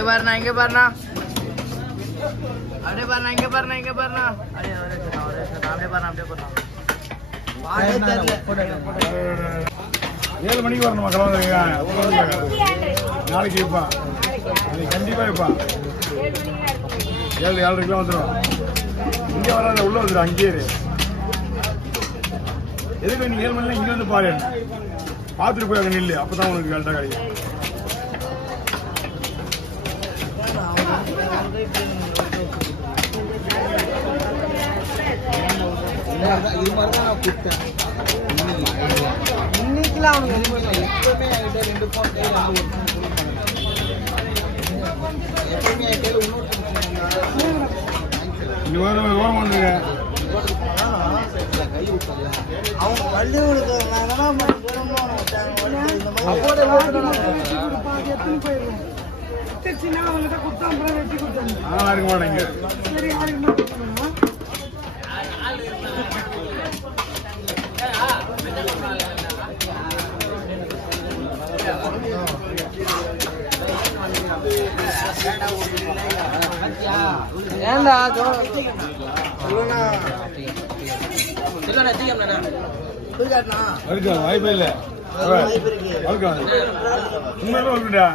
இங்க பாருண்ணா இங்க பாருண்ணா அப்படியே பாருண்ணா இங்க பாருண்ணா இங்க பாருண்ணா அப்படியே அப்படியே பாருண்ணா அப்படியே பாருண்ணா 7 மணிக்கு வரணுமா கிளம்புறீங்க நாளைக்கு வைப்பான் கண்டிப்பா வைப்பான் 7:30 வந்துடும் இங்கே வராத உள்ள வந்துடும் அங்கேயே எதுக்கு நீ 7 மணில இங்கே வந்து பாரு பார்த்துட்டு போய் அங்கே நில்லு அப்பதான் உனக்கு கரெக்டாக கிடைக்கும் இது மாதிரி தான் நான் கொடுத்தேன் இன்னைக்குலாம் அவனுக்கு எப்பவுமே என்கிட்ட 2 ஃபோன் கையில் எப்பவுமே என் கையில் இன்னொரு ஓரம் வந்துங்க கை விட்டல அவங்க பள்ளிகளுக்கு அதெல்லாம் இருக்க மாட்டேங்க ஏண்டா வாய்ப்பே இல்லை உண்மையில வந்துட்டா